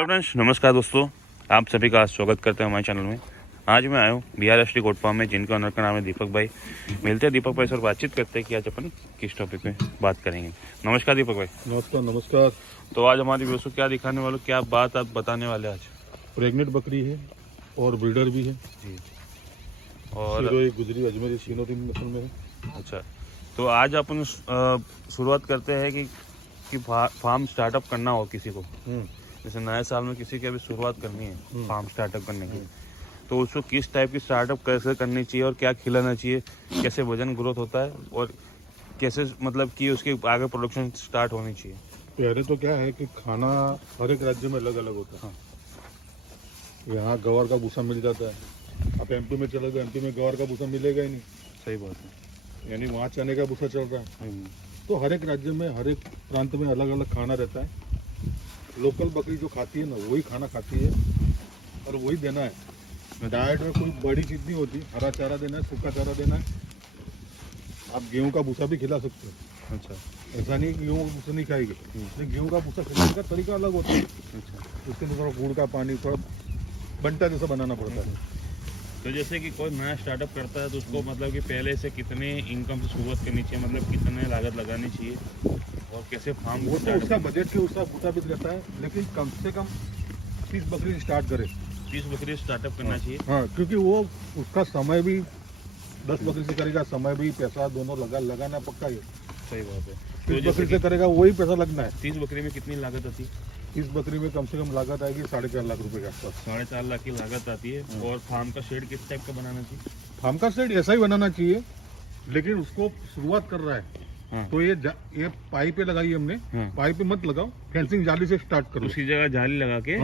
Hello friends, नमस्कार दोस्तों। आप सभी का स्वागत करते हैं हमारे चैनल में। आज मैं आया हूँ BRST गोट फार्म में, जिनका ओनर का नाम है दीपक भाई। मिलते हैं दीपक भाई से और बातचीत करते हैं कि आज अपन किस टॉपिक में बात करेंगे। नमस्कार दीपक भाई। नमस्कार नमस्कार। तो आज हमारी व्यूअर्स को क्या दिखाने वाले, क्या बात आप बताने वाले आज? प्रेग्नेंट बकरी है और ब्रीडर भी है जी। और सीरो एक गुजरी अजमेरी सीनो तीन नस्ल में है। अच्छा, तो आज अपन शुरुआत करते हैं कि फार्म स्टार्टअप करना हो किसी को, जैसे नए साल में किसी की अभी शुरुआत करनी है फार्म स्टार्टअप करने की, तो उसको किस टाइप की स्टार्टअप कैसे करनी चाहिए और क्या खिलाना चाहिए, कैसे वजन ग्रोथ होता है और कैसे मतलब कि उसकी आगे प्रोडक्शन स्टार्ट होनी चाहिए। पहले तो क्या है कि खाना हर एक राज्य में अलग अलग होता है। यहाँ गवार का भूसा मिल जाता है, आप MP में चले गए, MP में गवार का भूसा मिलेगा ही नहीं। सही बात है। यानी वहाँ चने का भूसा चल रहा है। तो हर एक राज्य में हर एक प्रांत में अलग अलग खाना रहता है। लोकल बकरी जो खाती है ना, वही खाना खाती है और वही देना है। डाइट में कोई बड़ी चीज़ नहीं होती। हरा चारा देना है, सूखा चारा देना है। आप गेहूं का भूसा भी खिला सकते हो। अच्छा, ऐसा नहीं कि गेहूं का भूसा नहीं खाएगी, लेकिन गेहूं का भूसा खिलाने का तरीका अलग होता है। अच्छा। उसके अंदर थोड़ा गुड़ का पानी, थोड़ा बंटा जैसा बनाना पड़ता है। तो जैसे कि कोई नया स्टार्टअप करता है तो उसको मतलब कि पहले से कितने इनकम से शुरुआत करनी चाहिए, मतलब कितने लागत लगानी चाहिए और कैसे फार्म वो तो उसका बजट के उसका मुताबिक रहता है, लेकिन कम से कम 30 बकरी स्टार्ट करे। 30 बकरी स्टार्टअप करना चाहिए। हाँ, क्योंकि वो उसका समय भी 10 बकरी से करेगा, समय भी पैसा दोनों लगाना पक्का है। सही बात है। 30 बकरी से करेगा वही पैसा लगना है। 30 बकरी में कितनी लागत आती है? 30 बकरी में कम से कम लागत आएगी 4.5 लाख रुपए के आसपास। 4.5 लाख की लागत आती है। और फार्म का शेड किस टाइप का बनाना चाहिए? फार्म का सेट ऐसा ही बनाना चाहिए, लेकिन उसको शुरुआत कर रहा है तो ये पाइप पे लगाई हमने। पाइप पे मत लगाओ, फेंसिंग जाली से स्टार्ट करो। उसकी जगह जाली लगा के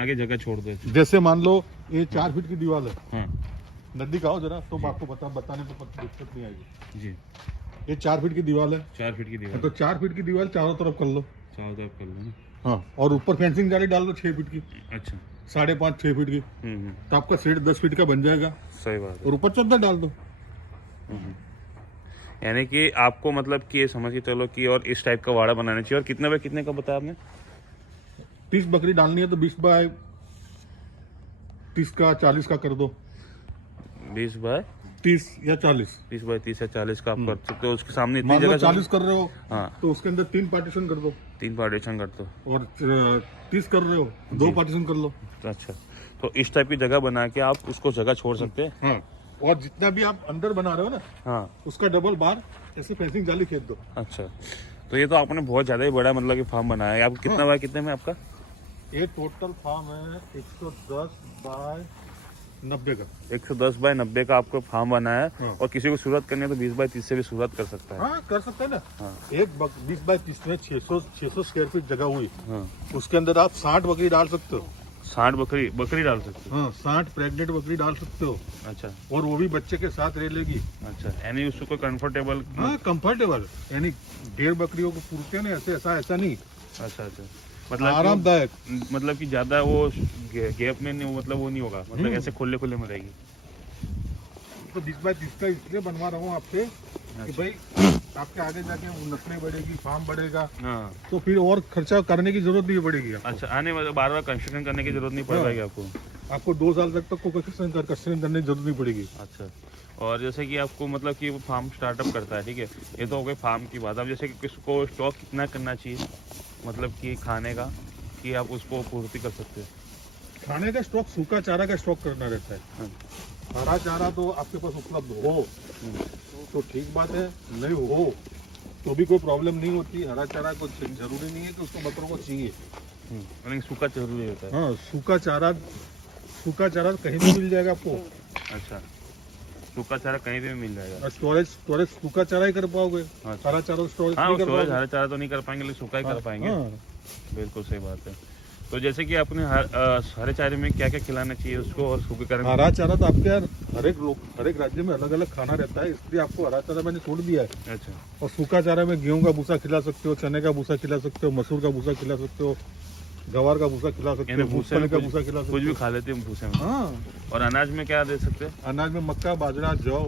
आगे जगह छोड़ दो। जैसे मान लो ये 4 फीट की दीवार है। हाँ नजदीक आओ जरा, तो आपको बताने तो दिक्कत नहीं आएगी जी। ये 4 फीट की दीवार है। 4 फीट की दीवार। तो 4 फीट की दीवार चारों तरफ कर लो। चारों तरफ कर लो ना। हाँ, और ऊपर फेंसिंग जाली डाल दो 6 फीट की। अच्छा। 5.5 6 फीट की। तो आपका सेट 10 फीट का बन जाएगा। सही बात है। और ऊपर चद्दर डाल दो। यानी कि आपको मतलब कि ये समझ के चलो कि और इस टाइप का वाड़ा बनाना चाहिए। और कितने बाय कितने का बताया आपने? 30 बकरी डालनी है तो 20 बाय 30 का 40 का कर दो। 20 बाय 30 या 40। 30 बाय 30 या 40 का आप कर सकते हो। उसके सामने इतनी मान लो जगह 40 कर रहे हो, हाँ, तो उसके अंदर 3 पार्टीशन कर दो। 3 पार्टीशन कर दो। और 30 कर रहे हो, 2 पार्टीशन कर लो। अच्छा, तो इस टाइप की जगह बना के आप उसको जगह छोड़ सकते हैं। हाँ, और जितना भी आप अंदर बना रहे हो ना, हाँ, उसका डबल बार ऐसे फेंसिंग जाली खेद दो। अच्छा। तो ये तो आपने बहुत ज़्यादा ही बड़ा मतलब कि फार्म बनाया है। आप कितना बाय कितने में आपका? ये टोटल फार्म है 110 बाय 90 का। 110 बाय 90 का आपको फार्म बनाया है। हाँ। और किसी को शुरुआत करनी है तो 20 बाय 30 से भी शुरुआत कर सकता है। हाँ, कर सकते हैं ना। हाँ। एक 20 बाय 30 में 600 स्क्वायर फीट जगह हुई। हाँ। उसके अंदर आप 60 बकरी डाल सकते हो। 60 बकरी डाल सकते हो। हाँ, 60 प्रेग्नेंट बकरी डाल सकते हो। अच्छा। और वो भी बच्चे के साथ रह लेगी। अच्छा, यानी उसको कंफर्टेबल। हाँ, कंफर्टेबल। यानी 1.5 बकरियों को पूरते हैं ना, ऐसा नहीं। अच्छा अच्छा, मतलब आरामदायक। मतलब कि ज्यादा वो गैप में नहीं, मतलब वो नहीं होगा, मतलब ऐसे खुले खुले में रहेगी। तो 20 बाय 30 का इसलिए बनवा रहा हूँ आपसे कि भाई आपके आगे जाके वो नस्लें बढ़ेगी, फार्म बढ़ेगा, हाँ। तो फिर और खर्चा करने की जरूरत नहीं पड़ेगी आपको। अच्छा, आने वाले बार बार कंस्ट्रक्शन करने की जरूरत नहीं पड़ पाएगी आपको। आपको 2 साल तक को कंस्ट्रक्शन करने की जरूरत नहीं पड़ेगी। अच्छा। और जैसे कि आपको मतलब कि वो फार्म स्टार्टअप करता है, ठीक है, ये तो हो गई फार्म की बात। अब जैसे कि किसको स्टॉक कितना करना चाहिए, मतलब कि खाने का, कि आप उसको पूर्ति कर सकते हो? खाने का स्टॉक, सूखा चारा का स्टॉक करना रहता है। हाँ। हरा चारा तो आपके पास उपलब्ध हो तो ठीक बात है, नहीं हो तो भी कोई प्रॉब्लम नहीं होती। हरा चारा को जरूरी नहीं है कि उसको बकरों को चाहिए। लेकिन सूखा जरूरी होता है। हाँ, सूखा चारा कहीं भी मिल जाएगा आपको। अच्छा, सूखा चारा कहीं भी मिल जाएगा। स्टोरेज सूखा चारा ही कर पाओगे। अच्छा। हरा चारा स्टोरेज हाँ, नहीं कर स्टोरेज पाओगे। हरा चारा तो नहीं कर पाएंगे, लेकिन सूखा ही कर पाएंगे। हाँ। बिल्कुल सही बात है। तो जैसे कि अपने हरे चारे में क्या क्या खिलाना चाहिए उसको और सूखे चारे में? हरा चारा तो आपके यार हर एक राज्य में अलग अलग खाना रहता है, इसलिए आपको हरा चारा मैंने छोड़ दिया है। अच्छा। और सूखा चारा में गेहूं का भूसा खिला सकते हो, चने का भूसा खिला सकते हो, मसूर का भूसा खिला सकते हो, गवार का भूसा खिला सकते हो, मूंगफली का भूसा खिला सकते कुछ भी हो। खा लेते हैं भूसे में। हाँ, और अनाज में क्या दे सकते हैं? अनाज में मक्का, बाजरा, जौ,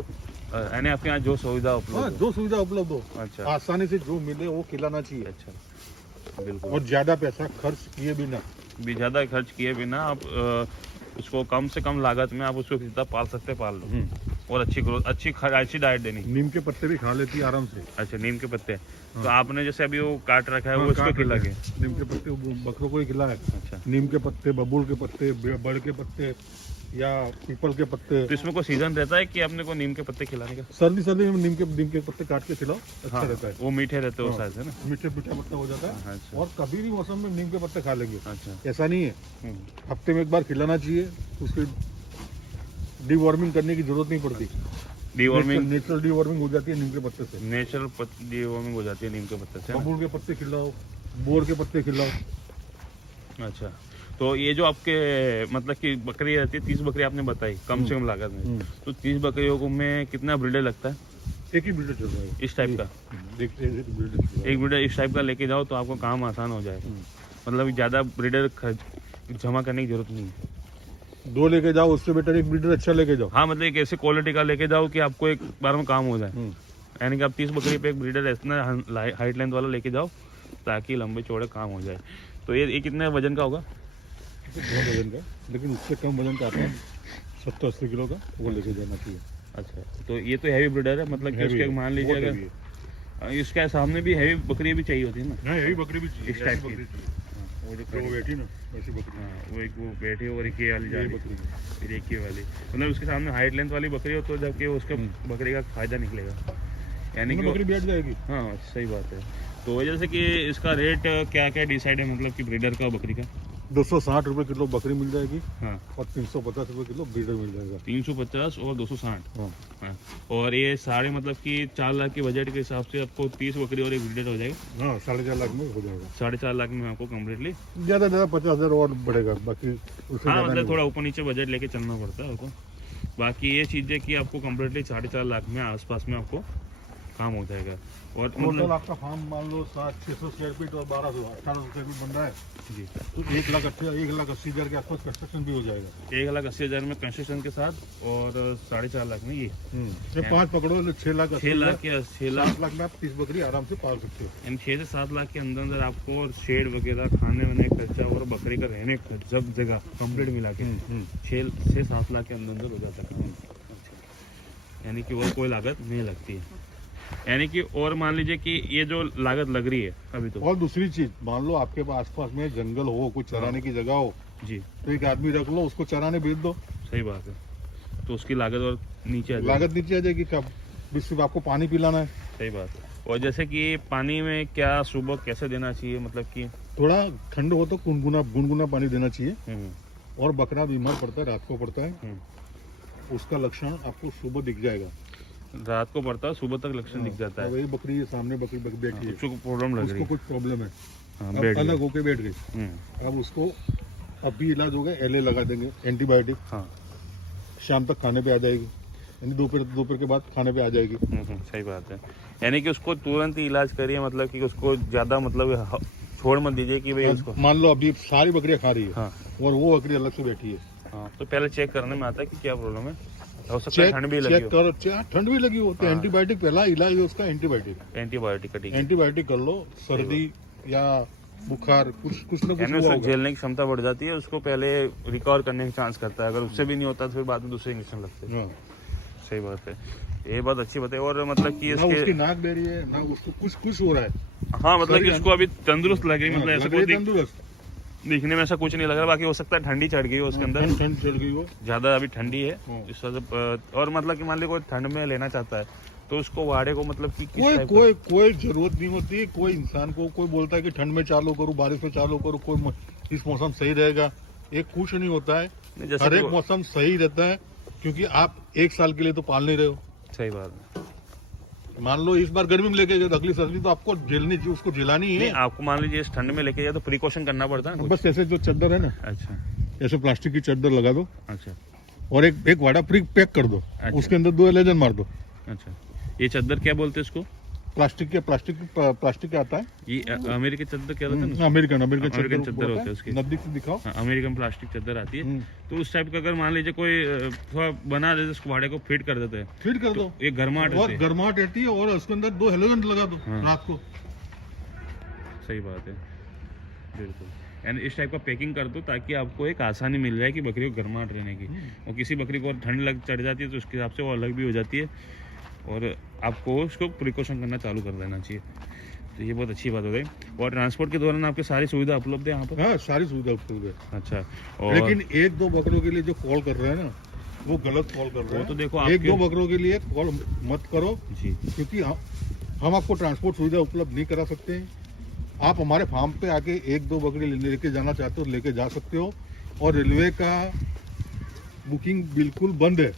यानी आपके यहाँ जो सुविधा उपलब्ध हाँ, हो। जो सुविधा उपलब्ध हो, अच्छा आसानी से जो मिले वो खिलाना चाहिए। अच्छा, बिल्कुल। और ज्यादा पैसा खर्च किए बिना। भी ज़्यादा खर्च किए बिना आप उसको कम से कम लागत में आप उसको जितना पाल सकते पाल लो और अच्छी ग्रोथ अच्छी डाइट देनी। नीम के पत्ते भी खा लेती है आराम से। अच्छा, नीम के पत्ते। तो आपने जैसे अभी वो काट रखा है वो इसको खिला के? नीम के पत्ते बकरों को ही खिलाए। अच्छा, नीम के पत्ते, बबूल के पत्ते, बड़ के पत्ते या पीपल के पत्ते। तो इसमें कोई सीजन रहता है कि अपने को नीम के पत्ते खिलाने का? सर्दी में नीम के पत्ते काट के खिलाओ, अच्छा रहता है। वो मीठे रहते हैं शायद, है ना? मीठा पत्ता हो जाता है। अच्छा। और कभी भी मौसम में नीम के पत्ते खा लेंगे, अच्छा। ऐसा नहीं है। हफ्ते में एक बार खिलाना चाहिए, उसकी डीवॉर्मिंग करने की जरूरत नहीं पड़ती। डीवॉर्मिंग, नेचुरल डीवॉर्मिंग हो जाती है नीम के पत्ते से। नेचुरल डीवॉर्मिंग हो जाती है नीम के पत्ते से, है ना? बबूल के पत्ते खिलाओ, बोर के पत्ते खिलाओ। अच्छा, तो ये जो आपके मतलब कि बकरी रहती है 30 बकरी आपने बताई कम से कम लागत में, तो 30 बकरियों को में कितना ब्रीडर लगता है? एक ही ब्रीडर चल रहा है इस टाइप का? एक ब्रीडर इस टाइप का लेके जाओ तो आपको काम आसान हो जाएगा। मतलब ज़्यादा ब्रीडर जमा करने की जरूरत नहीं है। 2 लेके जाओ, उससे बेटर एक ब्रीडर अच्छा लेके जाओ। हाँ, मतलब एक ऐसे क्वालिटी का लेके जाओ कि आपको एक बार में काम हो जाए। यानी कि आप 30 बकरी पे एक ब्रीडर इतना हाइट लेंथ वाला लेके जाओ ताकि लंबे चौड़े काम हो जाए। तो ये कितने वजन का होगा? बहुत वजन का, लेकिन उससे कम वजन का आता है 70-80 किलो का, वो लेके जाना चाहिए। अच्छा, तो ये तो हैवी ब्रीडर है, मतलब कि उसके मान लीजिए अगर इसके सामने भी हैवी बकरी भी चाहिए होती है ना? हाँ, हैवी बकरी भी चाहिए, इस टाइप की। वो जो बैठी ना ऐसी बकरी। हाँ, वो बैठी और एक ये वाली जा रही बकरी, फिर एक ये वाली, मतलब उसके सामने हाइट लेंथ वाली बकरी हो तो जबकि उसका बकरी का फायदा निकलेगा, यानी कि बकरी बैठ जाएगी। हाँ, सही बात है। तो जैसे कि इसका रेट क्या क्या डिसाइड है, मतलब कि ब्रीडर का बकरी का? 260 रुपए किलो बकरी मिल जाएगी। हाँ, और 350 रुपए किलो ब्रीडर मिल जाएगा। 350 और 260। हाँ। हाँ, और ये सारे मतलब कि 4 लाख के बजट के हिसाब से आपको 30 बकरी और एक ब्रीडर हो जाएगा। हाँ, 4.5 लाख में हो जाएगा। 4.5 लाख में आपको कम्प्लीटली ज्यादा 50,000 और बढ़ेगा, बाकी उससे हाँ, ज्यादा मतलब नहीं थोड़ा ऊपर नीचे बजट लेके चलना पड़ता है आपको। बाकी ये चीज़ है कि आपको कम्प्लीटली 4.5 लाख में आसपास में आपको काम हो जाएगा। और टोटल मतलब आपका फार्म मान लो 600 स्क्वायर फीट और 1800 स्क्वायर फीट बन रहा है, जी, तो 1,80,000 के आसपास कंस्ट्रक्शन भी हो जाएगा। 1,80,000 में कंस्ट्रक्शन के साथ और 4.5 लाख में ये 5 पकड़ो तो 6 लाख 6 लाख के 6 लाख 7 लाख में आप 30 बकरी आराम से पाल सकते हो। यानी 6 से 7 लाख के अंदर अंदर आपको शेड वगैरह, खाने वाने का खर्चा और बकरी का रहने का सब जगह कंप्लीट मिला के 6 से 7 लाख के अंदर अंदर हो जाता है। यानी कि और कोई लागत नहीं लगती है। यानी कि और मान लीजिए कि ये जो लागत लग रही है अभी तो, और दूसरी चीज मान लो आपके आसपास में जंगल हो, कुछ चराने की जगह हो, जी, तो एक आदमी रख लो, उसको चराने भेज दो। सही बात है, तो उसकी लागत और नीचे आ जाएगी। लागत नीचे आ जाएगी। कब सिर्फ आपको पानी पिलाना है। सही बात है। और जैसे कि पानी में क्या सुबह कैसे देना चाहिए, मतलब कि थोड़ा ठंड हो तो गुनगुना पानी देना चाहिए। और बकरा बीमार पड़ता है, रात को पड़ता है, उसका लक्षण आपको सुबह दिख जाएगा। रात को पड़ता है, सुबह तक लक्षण दिख जाता है। वही बकरी सामने बकरी बैठी है, उसको प्रॉब्लम लग रही उसको है, कुछ प्रॉब्लम है, बैठ अलग गई। होके बैठ गई। अब उसको अभी इलाज होगा, LA लगा देंगे, एंटीबायोटिक। हाँ, शाम तक खाने पे आ जाएगी, यानी दोपहर के बाद खाने पे आ जाएगी। सही बात है। यानी कि उसको तुरंत ही इलाज करिए, मतलब कि उसको ज्यादा मतलब छोड़ मत दीजिए कि भाई उसको। मान लो अभी सारी बकरियां खा रही है, हाँ, और वो बकरी अलग से बैठी है। हाँ, तो पहले चेक करने में आता है कि क्या प्रॉब्लम है। हो सकता है ठंड भी लगी चेक हो। करो, ठंड भी लगी हो तो एंटीबायोटिक पहला इलाज है उसका, एंटीबायोटिक का ठीक है। एंटीबायोटिक कर लो। सर्दी या बुखार कुछ ना कुछ यानी हुआ उसको होगा। झेलने की क्षमता बढ़ जाती है, उसको पहले रिकवर करने का चांस करता है। अगर उससे भी नहीं होता तो फिर बाद में दूसरे इंजेक्शन लगते हैं। हाँ। सही बात है, ये बात अच्छी बात है। और मतलब कि ना उसकी नाक बह रही है, ना उसको कुछ हो रहा है। हाँ, मतलब कि उसको अभी तंदुरुस्त लग रही, मतलब ऐसा कोई तंदुरुस्त दिखने में ऐसा कुछ नहीं लग रहा। बाकी हो सकता है ठंडी चढ़ गई हो उसके अंदर, ठंड चढ़ गई हो ज्यादा अभी ठंडी है हाँ। इस वजह से। और मतलब कि मान लीजिए कोई ठंड में लेना चाहता है तो उसको वाड़े को मतलब कि किस कोई टाइप का? कोई जरूरत नहीं होती। कोई इंसान को कोई बोलता है कि ठंड में चालू करूँ, बारिश में चालू करूँ, कोई इस मौसम सही रहेगा, एक कुछ नहीं होता है। नहीं, जैसे हर एक कि मौसम सही रहता है, क्योंकि आप 1 साल के लिए तो पाल नहीं रहे हो। सही बात है। मान लो इस बार गर्मी में लेके गए, अगली सर्दी तो आपको झेलनी चाहिए, उसको झेलानी ही नहीं, है। आपको मान लीजिए इस ठंड में लेके जाए तो प्रिकॉशन करना पड़ता है ना कुछ? बस ऐसे जो चादर है ना, अच्छा, ऐसे प्लास्टिक की चादर लगा दो अच्छा, और एक वाड़ा पैक कर दो, अच्छा। उसके अंदर 2 एलेजन मार दो। अच्छा, ये चादर क्या बोलते हैं इसको? प्लास्टिक के आता है। ये अमेरिकन चादर क्या होता है ना? अमेरिकन चादर होते हैं उसके। नजदीक से दिखाओ। हाँ, अमेरिकन प्लास्टिक चादर आती है। तो उस टाइप का अगर मान लीजिए कोई थोड़ा बना देते, उसको भाड़े को फिट कर देते हैं, फिट कर दो, ये गर्माहट और होती है। गर्माहट रहती है, और उसके अंदर 2 हेलोजन लगा दो हाँ। रात को। सही बात है, बिल्कुल। यानी इस टाइप का पैकिंग कर दो ताकि आपको एक आसानी मिल जाए कि बकरी को गर्माहट रहने की। और किसी बकरी को ठंड लग चढ़ जाती है तो उसके हिसाब से वो अलग भी हो जाती है, और आपको उसको प्रिकॉशन करना चालू कर देना चाहिए। तो ये बहुत अच्छी बात हो गई। और ट्रांसपोर्ट के दौरान आपकी सारी सुविधा उपलब्ध है यहाँ पर? हाँ, सारी सुविधा उपलब्ध है। अच्छा, और लेकिन एक दो बकरों के लिए जो कॉल कर रहे हैं ना, वो गलत कॉल कर रहे हैं। तो देखो एक दो बकरों के लिए कॉल मत करो जी, क्योंकि हम आपको ट्रांसपोर्ट सुविधा उपलब्ध नहीं करा सकते हैं। आप हमारे फार्म पे आके एक दो बकरी लेके जाना चाहते हो लेके जा सकते हो। और रेलवे का बुकिंग बिल्कुल बंद है।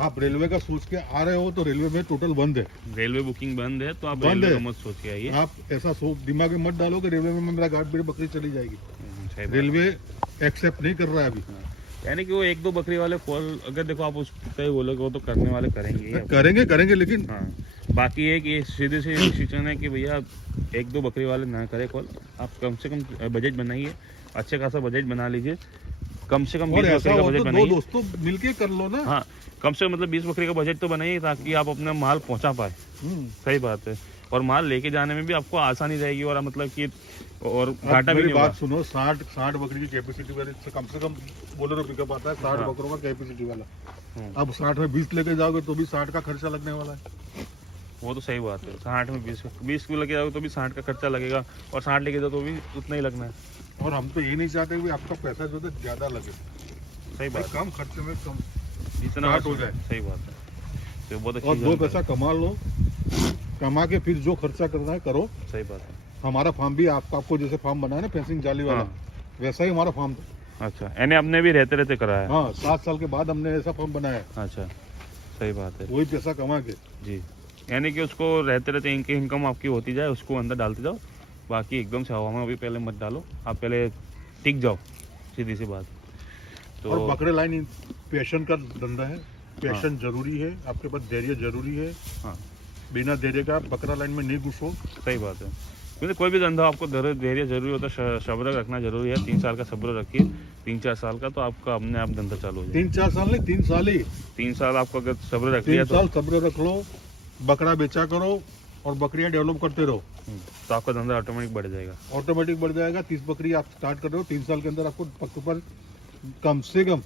आप रेलवे का सोच के आ रहे हो तो रेलवे में टोटल बंद है। रेलवे बुकिंग बंद है तो आप बंद रेलवे है। का मत सोच के आइए। आप ऐसा दिमाग में मत डालो कि रेलवे में मेरा गार्ड मेरी बकरी चली जाएगी। सही बात। रेलवे एक्सेप्ट नहीं कर रहा है अभी। यानी कि वो एक दो बकरी वाले कॉल अगर देखो आप उस पे बोलोगे वो तो करने वाले करेंगे ही। करेंगे लेकिन हाँ, बाकी एक ये सीधे से डिसीजन है कि भैया एक दो बकरी वाले ना करें कॉल। आप कम से कम बजट बनाइए, अच्छे खासा बजट बना लीजिए, कम से कम 20 और ऐसा बकरी का हो बजट तो दो बनाइए। दोस्तों मिलके कर लो ना। हाँ, कम से कम मतलब 20 बकरी का बजट तो बनाइए ताकि आप अपना माल पहुंचा पाए। सही बात है। और माल लेके जाने में भी आपको आसानी रहेगी और मतलब कि और घाटा भी नहीं बात होगा। सुनो, 60 बकरी की कैपेसिटी वाले से कम बोलेरो पिकअप आता है 60 हाँ। बकरों का कैपेसिटी वाला। अब 60 में 20 लेके जाओगे तो भी 60 का खर्चा लगने वाला है। वो तो सही बात है। 60 में 20 को लेके जाओगे तो भी 60 का खर्चा लगेगा, और 60 लेके जाओ तो भी उतना ही लगना है। और हम तो ये नहीं चाहते कि आपका पैसा जो है ज्यादा लगे। सही बात है। कम खर्चे में कम जितना स्टार्ट हो जाए। सही बात है। तो बहुत अच्छी और दो जानकारी। पैसा कमा लो, कमा के फिर जो खर्चा करना है करो। सही बात है। हमारा फार्म भी आपको जैसे फार्म बनाया ना फेंसिंग जाली वाला, हाँ। वैसा ही हमारा फार्म था। अच्छा, यानी आपने भी रहते रहते कराया? हाँ, 7 साल के बाद हमने ऐसा फार्म बनाया। अच्छा, सही बात है। वही पैसा कमा के। जी, यानी कि उसको रहते रहते इनकी इनकम आपकी होती जाए, उसको अंदर डालते जाओ। बाकी एकदम से हवा में अभी पहले मत डालो, आप पहले टिक जाओ, सीधी सी बात। तो और बकरे लाइन पैशन का धंधा है, पैशन जरूरी है, आपके पास धैर्य जरूरी है। हाँ, बिना धैर्य का बकरा लाइन में नहीं घुसो। सही बात है। क्योंकि कोई भी धंधा आपको धैर्य जरूरी होता है, सब्र रखना जरूरी है। 3 साल का सब्र रखिए, 3-4 साल का, तो आपका अपने आप धंधा चालू हो जाए। 3-4 साल नहीं, 3 साल ही। 3 साल आपको अगर सब्र रख 3 लिया साल सब्र रख लो, बकरा बेचा करो और बकरियां डेवलप करते रहो, तो आपका धंधा ऑटोमेटिक बढ़ जाएगा। ऑटोमेटिक बढ़ जाएगा। 30 बकरी आप स्टार्ट कर रहे हो, 3 साल के अंदर आपको पक्के पर कम से कम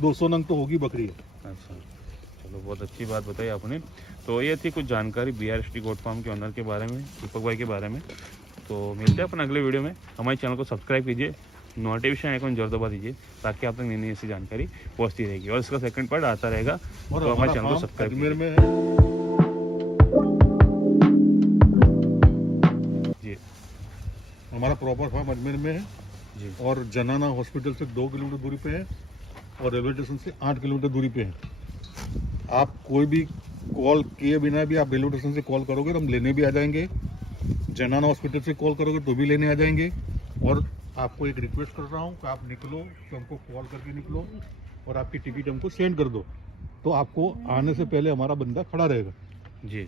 200 नंग तो होगी बकरी। अच्छा, चलो बहुत अच्छी बात बताई आपने। तो ये थी कुछ जानकारी BRST गोट फार्म के ऑनर के बारे में, दीपक भाई के बारे में। तो मिलते हैं अपन अगले वीडियो में। हमारे चैनल को सब्सक्राइब कीजिए, नोटिफिकेशन आइकन जरूर दबा दीजिए ताकि आप तक नई नई ऐसी जानकारी पहुंचती रहेगी, और इसका सेकंड पार्ट आता रहेगा। और तो हमारे चैनल को फार्म सब्सक्राइब अजमेर कीजिए। में है जी हमारा, प्रॉपर फार्म अजमेर में है। जी, और जनाना हॉस्पिटल से 2 किलोमीटर दूरी पे है और रेलवे स्टेशन से 8 किलोमीटर दूरी पे है। आप कोई भी कॉल किए बिना भी आप रेलवे स्टेशन से कॉल करोगे तो हम लेने भी आ जाएंगे। जनाना हॉस्पिटल से कॉल करोगे तो भी लेने आ जाएंगे। और आपको एक रिक्वेस्ट कर रहा हूँ कि आप निकलो तो हमको कॉल करके निकलो और आपकी टिकट हमको सेंड कर दो, तो आपको आने से पहले हमारा बंदा खड़ा रहेगा। जी।